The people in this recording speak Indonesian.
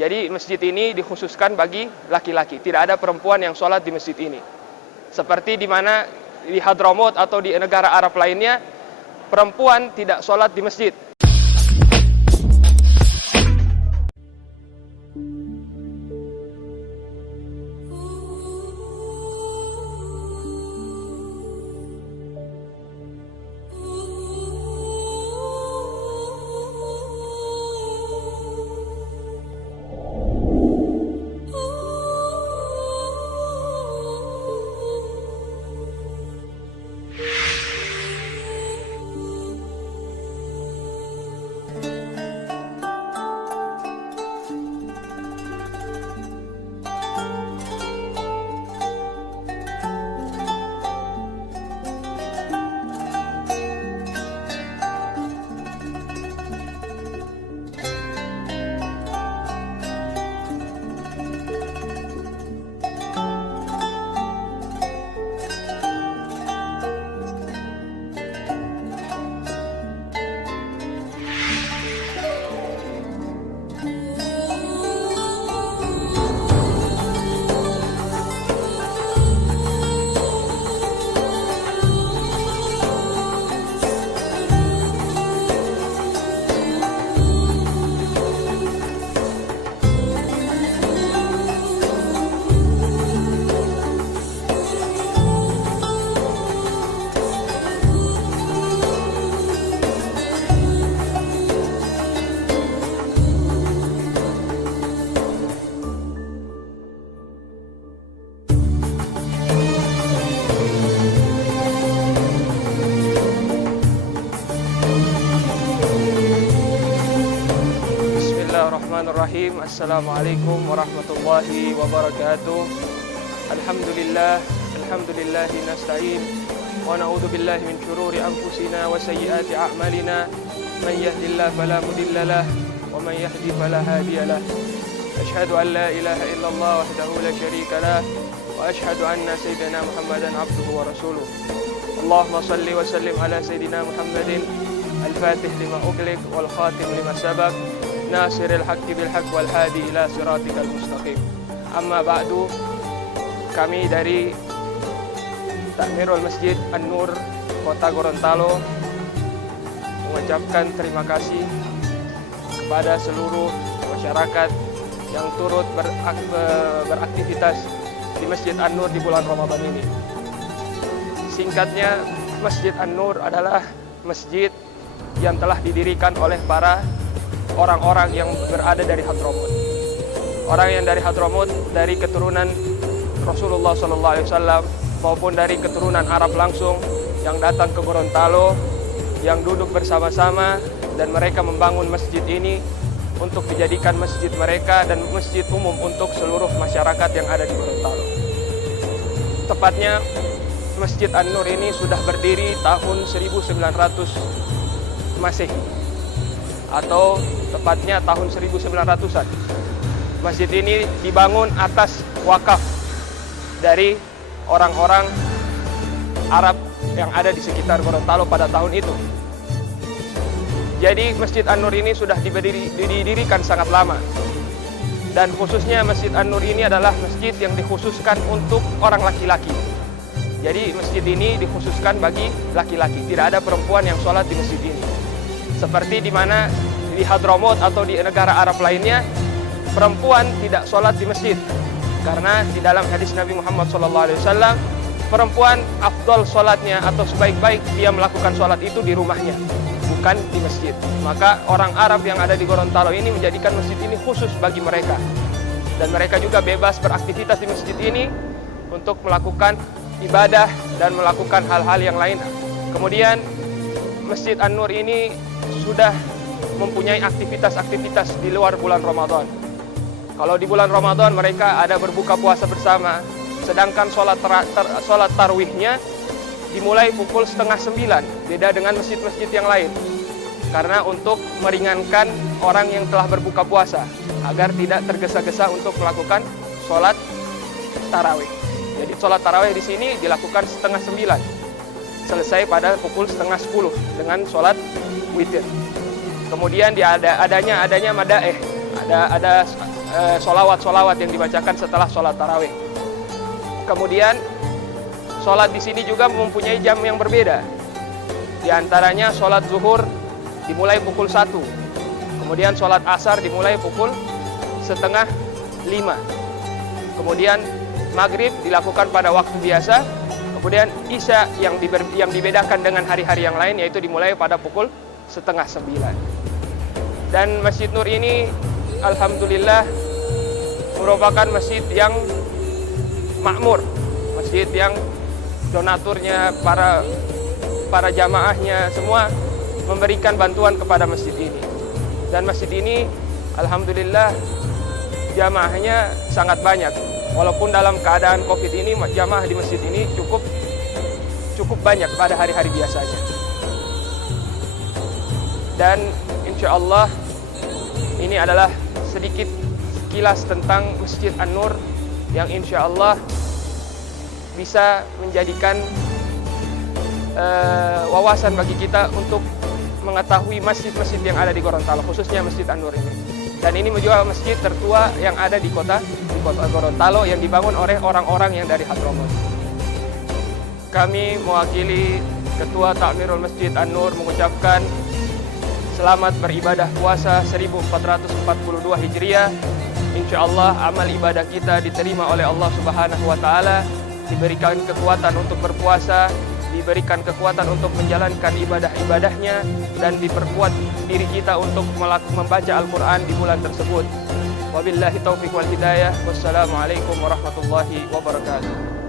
Jadi masjid ini dikhususkan bagi laki-laki. Tidak ada perempuan yang sholat di masjid ini. Seperti di mana di Hadramaut atau di negara Arab lainnya, perempuan tidak sholat di masjid. Bismillahirrahmanirrahim. Assalamualaikum warahmatullahi wabarakatuh. Alhamdulillahi nasta'in wa na'udzu billahi min syururi anfusina wa sayyiati a'malina. Man yahdihillahu fala mudilla lahu wa man yahdi fala hadiya lahu. Asyhadu an la ilaha illallah wahdahu la syarika lahu wa asyhadu anna sayyidina Muhammadan abduhu wa rasuluh. Allahumma shalli wa sallim ala sayyidina Muhammadin al-fatih lima ughliq wal khatim lima sabaq. Nasiril haqqi bil haqq wal hadi ila siratikal mustaqim. Amma ba'du, kami dari Takmirul Masjid An-Nur Kota Gorontalo mengucapkan terima kasih kepada seluruh masyarakat yang turut beraktivitas di Masjid An-Nur di bulan Ramadan ini. Singkatnya, Masjid An-Nur adalah masjid yang telah didirikan oleh para orang-orang yang berada dari Hadramaut. Orang yang dari Hadramaut dari keturunan Rasulullah SAW maupun dari keturunan Arab langsung yang datang ke Gorontalo, yang duduk bersama-sama dan mereka membangun masjid ini untuk dijadikan masjid mereka dan masjid umum untuk seluruh masyarakat yang ada di Gorontalo. Tepatnya Masjid An-Nur ini sudah berdiri tahun 1900 Masehi, atau tepatnya tahun 1900-an. Masjid ini dibangun atas wakaf dari orang-orang Arab yang ada di sekitar Gorontalo pada tahun itu. Jadi Masjid An-Nur ini sudah didirikan sangat lama. Dan khususnya Masjid An-Nur ini adalah masjid yang dikhususkan untuk orang laki-laki. Jadi masjid ini dikhususkan bagi laki-laki. Tidak ada perempuan yang sholat di masjid ini. Seperti di mana di Hadramaut atau di negara Arab lainnya, perempuan tidak sholat di masjid. Karena di dalam hadis Nabi Muhammad SAW, perempuan afdol sholatnya atau sebaik-baik dia melakukan sholat itu di rumahnya, bukan di masjid. Maka orang Arab yang ada di Gorontalo ini menjadikan masjid ini khusus bagi mereka. Dan mereka juga bebas beraktivitas di masjid ini untuk melakukan ibadah dan melakukan hal-hal yang lain. Kemudian Masjid An-Nur ini sudah mempunyai aktivitas-aktivitas di luar bulan Ramadan. Kalau di bulan Ramadan mereka ada berbuka puasa bersama, sedangkan sholat tarawihnya dimulai pukul 8:30, beda dengan masjid-masjid yang lain. Karena untuk meringankan orang yang telah berbuka puasa, agar tidak tergesa-gesa untuk melakukan sholat tarawih. Jadi sholat tarawih di sini dilakukan 8:30, selesai pada pukul 9:30 dengan sholat witir. Kemudian adanya madaeh, ada solawat-solawat yang dibacakan setelah sholat tarawih. Kemudian sholat di sini juga mempunyai jam yang berbeda. Di antaranya sholat zuhur dimulai pukul 1, kemudian sholat asar dimulai pukul setengah 5, kemudian maghrib dilakukan pada waktu biasa, kemudian isya yang dibedakan dengan hari-hari yang lain yaitu dimulai pada pukul setengah 9. Dan Masjid Nur ini alhamdulillah merupakan masjid yang makmur, masjid yang donaturnya, para jamaahnya semua memberikan bantuan kepada masjid ini. Dan masjid ini alhamdulillah jamaahnya sangat banyak. Walaupun dalam keadaan Covid ini jamaah di masjid ini cukup banyak pada hari-hari biasanya. Dan insya Allah ini adalah sedikit sekilas tentang Masjid An-Nur yang insya Allah bisa menjadikan wawasan bagi kita untuk mengetahui masjid-masjid yang ada di Gorontalo, khususnya Masjid An-Nur ini. Dan ini juga masjid tertua yang ada di kota Gorontalo yang dibangun oleh orang-orang yang dari Hadramut. Kami mewakili Ketua Takmirul Masjid An-Nur mengucapkan selamat beribadah puasa 1442 Hijriah. Insya Allah amal ibadah kita diterima oleh Allah Subhanahu wa Ta'ala, diberikan kekuatan untuk berpuasa, diberikan kekuatan untuk menjalankan ibadah-ibadahnya, dan diperkuat diri kita untuk membaca Al-Quran di bulan tersebut. Wabillahi taufiq wal hidayah. Wassalamualaikum warahmatullahi wabarakatuh.